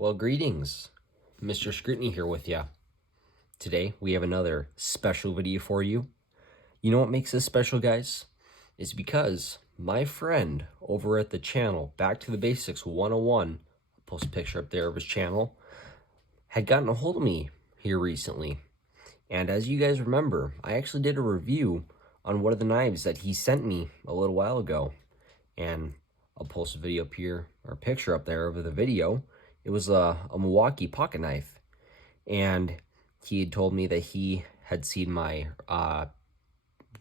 Well, greetings. Mr. Scrutiny here with ya. Today, we have another special video for you. You know what makes this special, guys? It's because my friend over at the channel, Back to the Basics 101, I'll post a picture up there of his channel, had gotten a hold of me here recently. And as you guys remember, I actually did a review on one of the knives that he sent me a little while ago. And I'll post a video up here, or a picture up there of the video. It was a Milwaukee pocket knife, and he had told me that he had seen my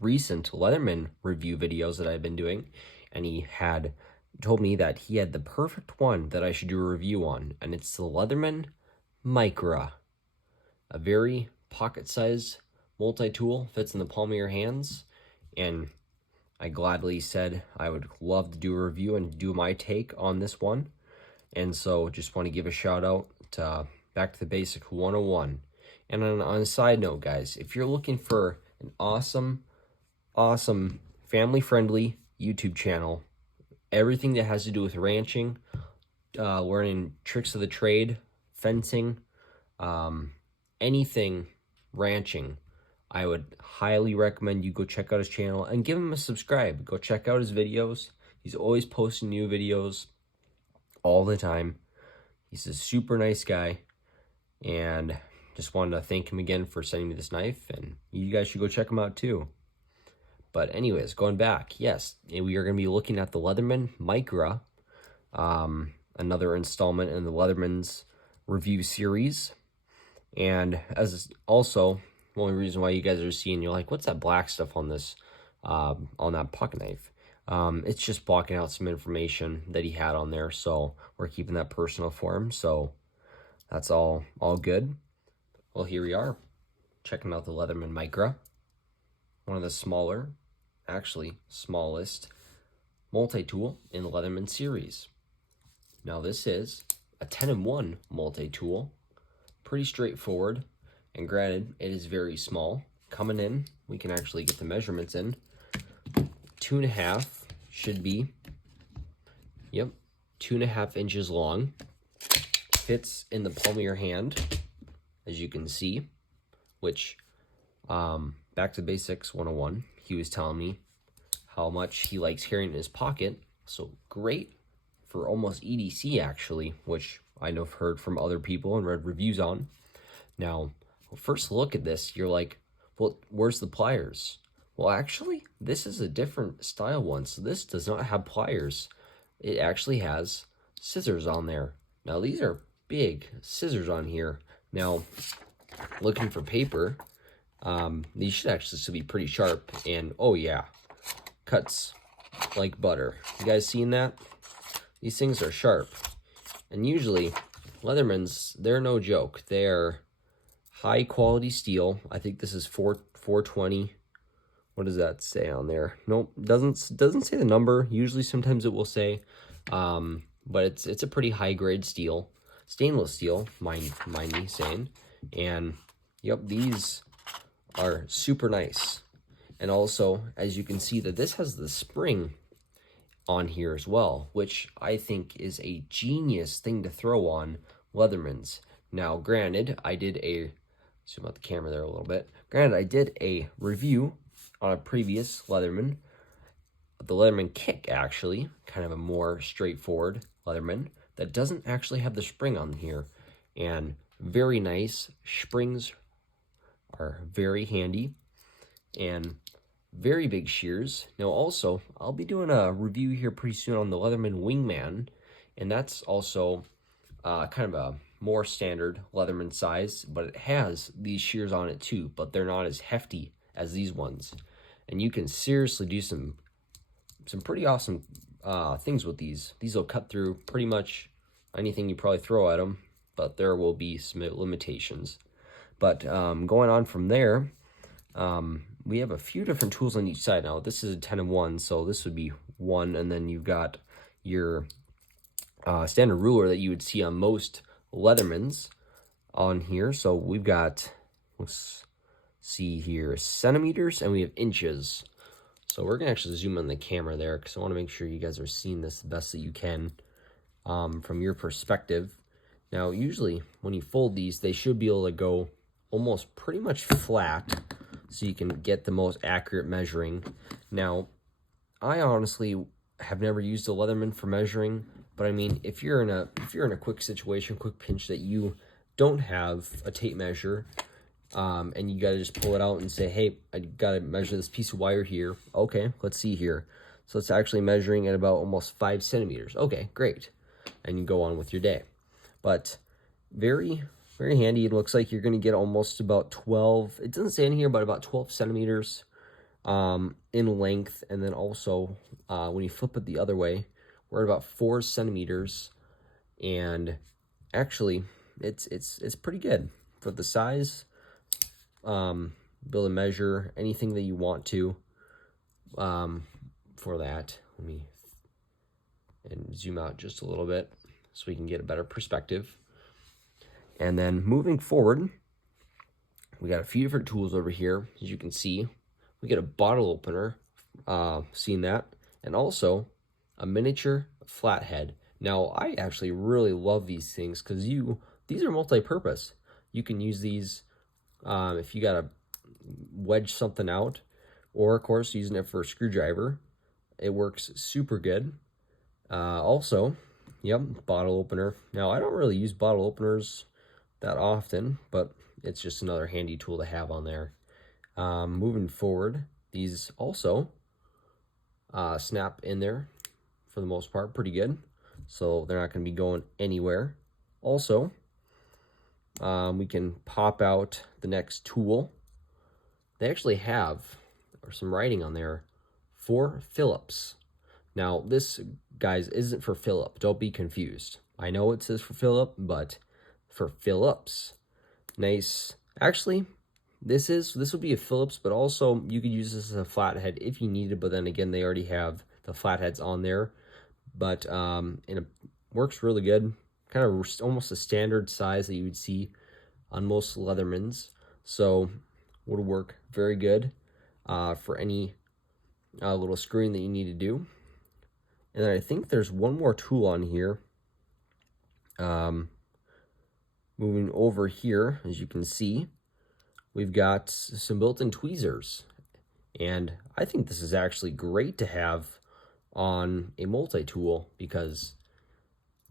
recent Leatherman review videos that I've been doing, and he had told me that he had the perfect one that I should do a review on, and it's the Leatherman Micra, a very pocket-sized multi-tool, fits in the palm of your hands, and I gladly said I would love to do a review and do my take on this one. And so just want to give a shout out to Back to the Basics 101. And on a side note, guys, if you're looking for an awesome family-friendly YouTube channel, everything that has to do with ranching, learning tricks of the trade, fencing, anything ranching, I would highly recommend you go check out his channel and give him a subscribe. Go check out his videos. He's always posting new videos all the time. He's a super nice guy, and just wanted to thank him again for sending me this knife, and you guys should go check him out too. But anyways, going back, yes, we are going to be looking at the Leatherman Micra, another installment in the Leatherman's review series. And as also, the only reason why you guys are seeing, you're like, what's that black stuff on this, on that pocket knife? It's just blocking out some information that he had on there, so we're keeping that personal for him, so that's all good. Well, here we are, checking out the Leatherman Micra, one of the smaller, actually smallest, multi-tool in the Leatherman series. Now this is a 10-in-1 multi-tool, pretty straightforward, and granted, it is very small. Coming in, we can actually get the measurements in. 2.5 should be, yep, 2.5 inches long. Fits in the palm of your hand, as you can see, which, Back to Basics 101, he was telling me how much he likes carrying in his pocket. So great for almost EDC, actually, which I know I've heard from other people and read reviews on. Now, first look at this, you're like, well, where's the pliers? Well, actually, this is a different style one, so this does not have pliers. It actually has scissors on there. Now, these are big scissors on here. Now, looking for paper, these should actually still be pretty sharp, and oh yeah, cuts like butter. You guys seen that? These things are sharp, and usually, Leathermans, they're no joke. They're high quality steel. I think this is 420. What does that say on there? Nope, doesn't say the number. Usually, sometimes it will say, but it's a pretty high grade steel, stainless steel. Mind me saying, and yep, these are super nice. And also, as you can see, that this has the spring on here as well, which I think is a genius thing to throw on Leathermans. Now, granted, I did a zoom out the camera there a little bit. Granted, I did a review on a previous Leatherman, the Leatherman Kick, actually, kind of a more straightforward Leatherman that doesn't actually have the spring on here, and very nice. Springs are very handy, and very big shears. Now, also, I'll be doing a review here pretty soon on the Leatherman Wingman, and that's also kind of a more standard Leatherman size, but it has these shears on it too, but they're not as hefty as these ones. And you can seriously do some pretty awesome things with these. These will cut through pretty much anything you probably throw at them, but there will be some limitations. But going on from there, we have a few different tools on each side. Now, this is a 10-in-1, so this would be one, and then you've got your standard ruler that you would see on most Leathermans on here. So we've got, let's see here, centimeters, and we have inches. So we're gonna actually zoom on the camera there because I want to make sure you guys are seeing this the best that you can from your perspective. Now, usually when you fold these, they should be able to go almost pretty much flat so you can get the most accurate measuring. Now, I honestly have never used a Leatherman for measuring, but I mean, if you're in a quick situation, quick pinch that you don't have a tape measure, and you got to just pull it out and say, hey, I got to measure this piece of wire here. Okay, let's see here. So it's actually measuring at about almost 5 centimeters. Okay, great. And you go on with your day. But very, very handy. It looks like you're going to get almost about 12. It doesn't say in here, but about 12 centimeters in length. And then also, when you flip it the other way, we're at about 4 centimeters. And actually, it's pretty good for the size. Be able to measure anything that you want to for that. Let me zoom out just a little bit so we can get a better perspective. And then moving forward, we got a few different tools over here. As you can see, we get a bottle opener, seeing that, and also a miniature flathead. Now, I actually really love these things because these are multi-purpose. You can use these if you got to wedge something out, or of course using it for a screwdriver. It works super good. Also, yep, bottle opener. Now, I don't really use bottle openers that often, but it's just another handy tool to have on there. Moving forward, these also snap in there for the most part pretty good, so they're not going to be going anywhere. Also, we can pop out the next tool. They actually have some writing on there for Phillips. Now, this, guys, isn't for Phillip. Don't be confused. I know it says for Philip, but for Phillips. Nice. Actually, this would be a Phillips, but also you could use this as a flathead if you needed. But then again, they already have the flatheads on there. But it works really good. Kind of almost a standard size that you would see on most Leathermans. So would work very good for any little screwing that you need to do. And then I think there's one more tool on here. Moving over here, as you can see, we've got some built-in tweezers. And I think this is actually great to have on a multi-tool because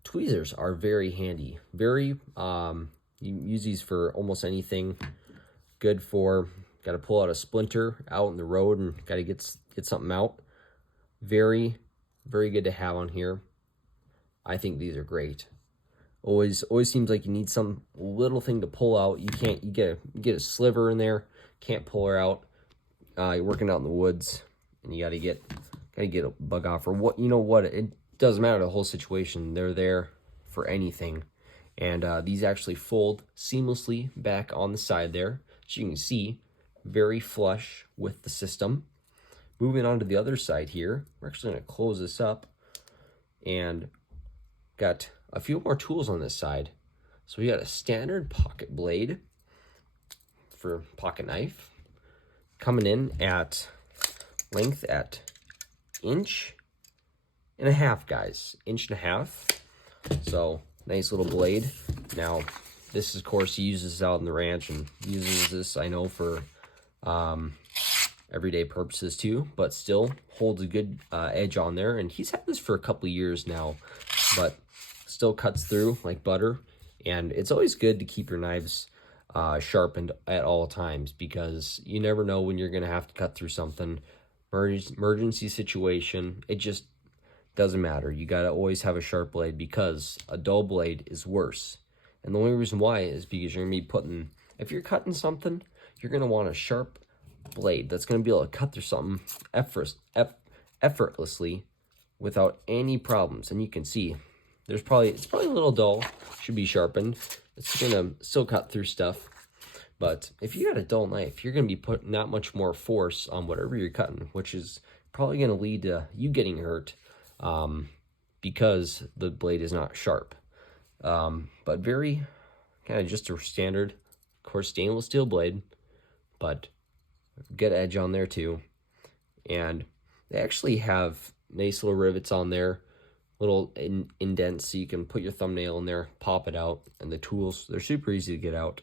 tweezers are very handy. Very, you use these for almost anything. Good for, got to pull out a splinter out in the road and got to get something out. Very, very good to have on here. I think these are great. Always seems like you need some little thing to pull out. You get a sliver in there, can't pull her out. You're working out in the woods, and you gotta get a bug off or what. You know what? It doesn't matter the whole situation. They're there for anything, and these actually fold seamlessly back on the side there, as you can see, very flush with the system. Moving on to the other side here, we're actually gonna close this up, and got a few more tools on this side. So we got a standard pocket blade for pocket knife, coming in at length at 1.5 inches, guys. 1.5 inches. So nice little blade. Now, this is, of course, he uses this out in the ranch and uses this, I know, for everyday purposes too, but still holds a good edge on there. And he's had this for a couple years now, but still cuts through like butter. And it's always good to keep your knives sharpened at all times because you never know when you're going to have to cut through something. Emergency situation, it just doesn't matter. You got to always have a sharp blade because a dull blade is worse. And the only reason why is because you're going to be putting, if you're cutting something, you're going to want a sharp blade that's going to be able to cut through something effortlessly without any problems. And you can see it's probably a little dull, should be sharpened. It's going to still cut through stuff. But if you got a dull knife, you're going to be putting that much more force on whatever you're cutting, which is probably going to lead to you getting hurt because the blade is not sharp. But very kind of just a standard, of course, stainless steel blade, but good edge on there too. And they actually have nice little rivets on there little indents so you can put your thumbnail in there, pop it out, and the tools, they're super easy to get out.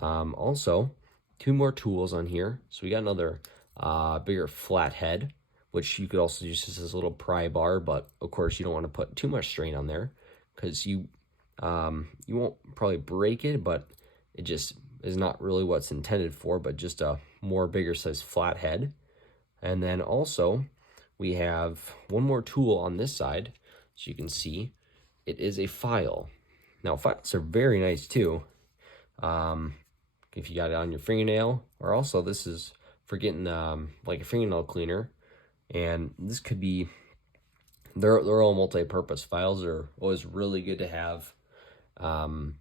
Also, 2 more tools on here. So we got another bigger flat head, which you could also use just as a little pry bar, but of course you don't want to put too much strain on there because you won't probably break it, but it just is not really what's intended for, but just a more bigger size flat head. And then also we have one more tool on this side. So you can see it is a file. Now files are very nice too. If you got it on your fingernail, or also this is for getting like a fingernail cleaner, and this could be, they're all multi-purpose. Files are always really good to have, and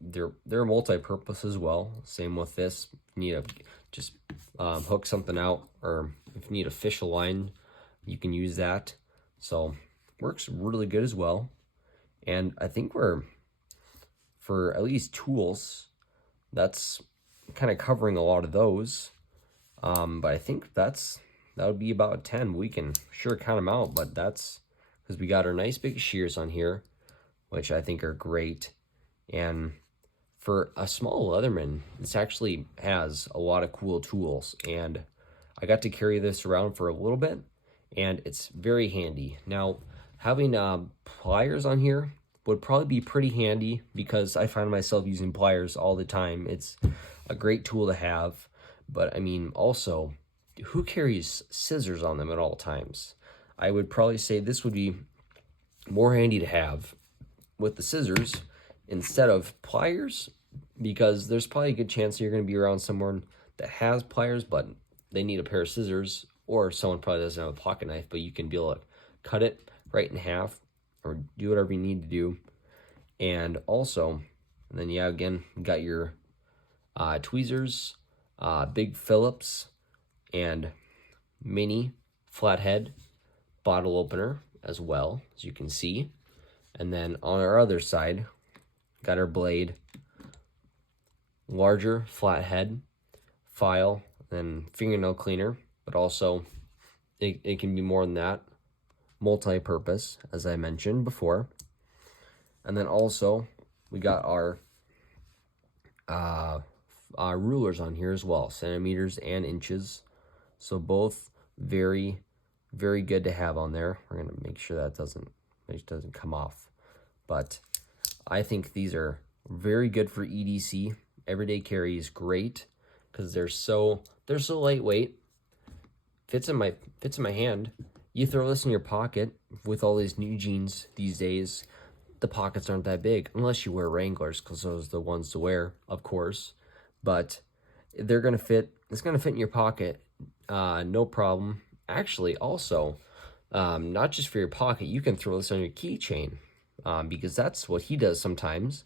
they're multi-purpose as well. Same with this. If you need to just hook something out, or if you need a fish line, you can use that. So works really good as well. And I think for at least tools, that's kind of covering a lot of those. But I think that would be about 10. We can sure count them out, but that's because we got our nice big shears on here, which I think are great. And for a small Leatherman, this actually has a lot of cool tools, and I got to carry this around for a little bit, and it's very handy. Now, having pliers on here would probably be pretty handy because I find myself using pliers all the time. It's a great tool to have, but I mean, also, who carries scissors on them at all times? I would probably say this would be more handy to have with the scissors instead of pliers, because there's probably a good chance you're going to be around someone that has pliers, but they need a pair of scissors, or someone probably doesn't have a pocket knife, but you can be able to cut it right in half or do whatever you need to do. And also, and then yeah, again, you got your tweezers, big Phillips, and mini flathead bottle opener as well, as you can see. And then on our other side, got our blade, larger flathead, file, and fingernail cleaner, but also it can be more than that, multi-purpose, as I mentioned before. And then also we got our rulers on here as well, centimeters and inches. So both very, very good to have on there. We're gonna make sure that it doesn't come off. But I think these are very good for EDC. Everyday carry is great because they're so lightweight. Fits in my hand. You throw this in your pocket with all these new jeans these days. The pockets aren't that big unless you wear Wranglers, because those are the ones to wear, of course. But they're gonna fit. It's gonna fit in your pocket, no problem. Actually, also, not just for your pocket, you can throw this on your keychain, because that's what he does sometimes.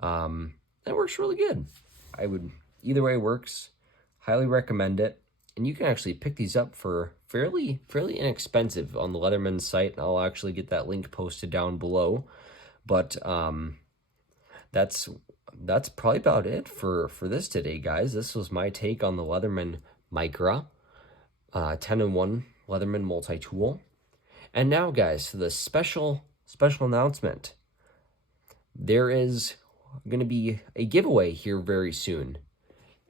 That works really good. Either way works. Highly recommend it. And you can actually pick these up for fairly inexpensive on the Leatherman site. I'll actually get that link posted down below. But that's probably about it for this today, guys. This was my take on the Leatherman Micra 10-in-1 Leatherman multi-tool. And now, guys, the special announcement. There is going to be a giveaway here very soon.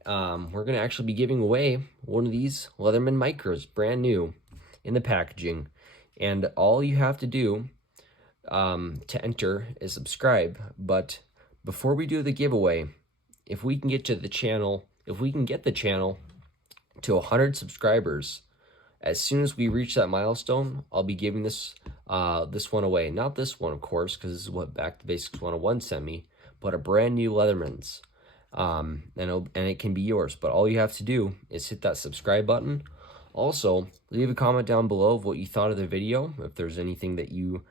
We're going to actually be giving away one of these Leatherman Micras, brand new in the packaging. And all you have to do to enter is subscribe. But before we do the giveaway, if we can get the channel to 100 subscribers, as soon as we reach that milestone, I'll be giving this one away. Not this one, of course, because this is what Back to Basics 101 sent me, but a brand new Leatherman's. And it can be yours, but all you have to do is hit that subscribe button. Also, leave a comment down below of what you thought of the video, if there's anything that you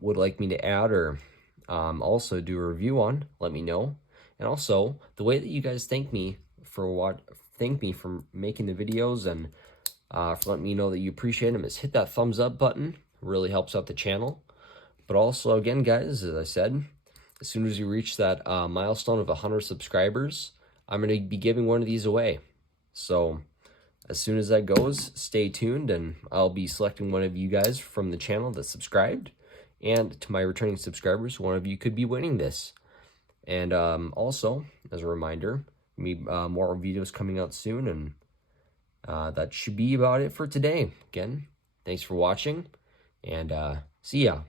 would like me to add, or also do a review on, let me know. And also, the way that you guys thank me for making the videos and for letting me know that you appreciate them is hit that thumbs up button. It really helps out the channel. But also, again, guys, as I said, as soon as you reach that milestone of 100 subscribers, I'm going to be giving one of these away. So as soon as that goes, stay tuned, and I'll be selecting one of you guys from the channel that subscribed. And to my returning subscribers, one of you could be winning this. And also, as a reminder, more videos coming out soon, and that should be about it for today. Again, thanks for watching, and see ya.